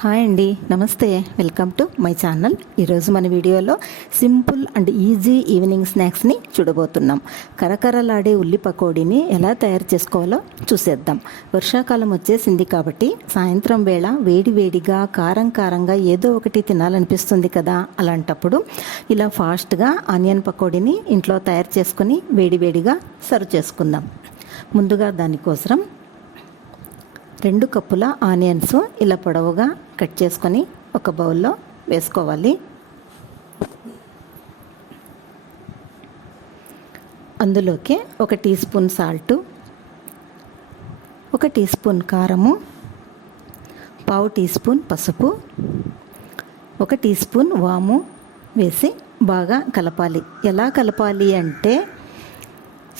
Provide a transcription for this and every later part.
Hi అండి నమస్తే. Welcome to my channel. ఈరోజు మన వీడియోలో సింపుల్ అండ్ ఈజీ ఈవినింగ్ స్నాక్స్ని చూడబోతున్నాం. కరకరలాడే ఉల్లి పకోడీని ఎలా తయారు చేసుకోవాలో చూసేద్దాం. వర్షాకాలం వచ్చేసింది కాబట్టి సాయంత్రం వేళ వేడి వేడిగా కారం కారంగా ఏదో ఒకటి తినాలనిపిస్తుంది కదా అలాంటప్పుడు ఇలా ఫాస్ట్గా ఆనియన్ పకోడీని ఇంట్లో తయారు చేసుకొని వేడి వేడిగా సర్వ్ చేసుకుందాం. ముందుగా దానికోసం రెండు కప్పుల ఆనియన్స్ ఇలా పొడవుగా కట్ చేసుకొని ఒక బౌల్లో వేసుకోవాలి. అందులోకి ఒక టీ స్పూన్ సాల్టు ఒక టీ స్పూన్ కారము పావు టీ స్పూన్ పసుపు ఒక టీ స్పూన్ వాము వేసి బాగా కలపాలి. ఎలా కలపాలి అంటే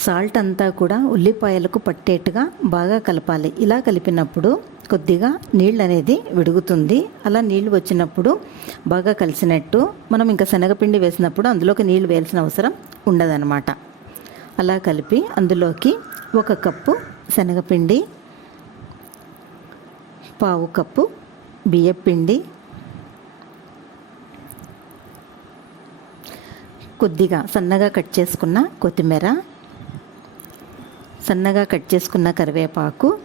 సాల్ట్ అంతా కూడా ఉల్లిపాయలకు పట్టేట్టుగా బాగా కలపాలి. ఇలా కలిపినప్పుడు కొద్దిగా నీళ్ళు అనేది విడుగుతుంది. అలా నీళ్ళు వచ్చినప్పుడు బాగా కలిసినట్టు మనం ఇంకా శనగపిండి వేసినప్పుడు అందులోకి నీళ్ళు వేయాల్సిన అవసరం ఉండదన్నమాట. అలా కలిపి అందులోకి ఒక కప్పు శనగపిండి పావు కప్పు బియ్యపిండి కొద్దిగా సన్నగా కట్ చేసుకున్న కొత్తిమీర సన్నగా కట్ చేసుకున్న కరివేపాకు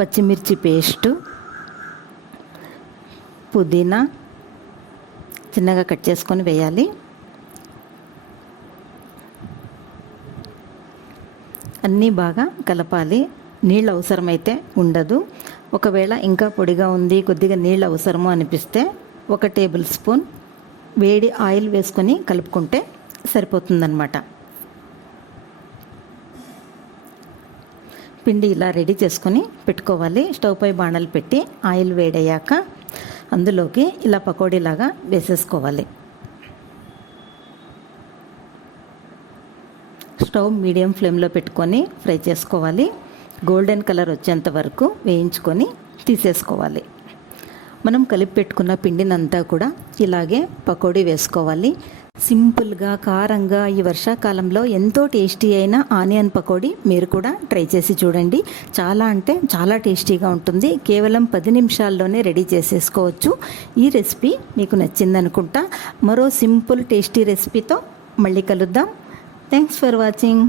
పచ్చిమిర్చి పేస్టు పుదీనా చిన్నగా కట్ చేసుకొని వేయాలి. అన్నీ బాగా కలపాలి. నీళ్ళు అవసరమైతే ఉండదు. ఒకవేళ ఇంకా పొడిగా ఉంది కొద్దిగా నీళ్ళు అవసరము అనిపిస్తే ఒక టేబుల్ స్పూన్ వేడి ఆయిల్ వేసుకొని కలుపుకుంటే సరిపోతుందన్నమాట. పిండి ఇలా రెడీ చేసుకొని పెట్టుకోవాలి. స్టవ్ పై బాణలు పెట్టి ఆయిల్ వేడయ్యాక అందులోకి ఇలా పకోడీలాగా వేసేసుకోవాలి. స్టవ్ మీడియం ఫ్లేమ్లో పెట్టుకొని ఫ్రై చేసుకోవాలి. గోల్డెన్ కలర్ వచ్చేంత వరకు వేయించుకొని తీసేసుకోవాలి. మనం కలిపి పెట్టుకున్న పిండినంతా కూడా ఇలాగే పకోడీ వేసుకోవాలి. సింపుల్గా కారంగా ఈ వర్షాకాలంలో ఎంతో టేస్టీ అయిన ఆనియన్ పకోడీ మీరు కూడా ట్రై చేసి చూడండి. చాలా అంటే చాలా టేస్టీగా ఉంటుంది. కేవలం పది నిమిషాల్లోనే రెడీ చేసేసుకోవచ్చు. ఈ రెసిపీ మీకు నచ్చిందనుకుంటా. మరో సింపుల్ టేస్టీ రెసిపీతో మళ్ళీ కలుద్దాం. Thanks for watching.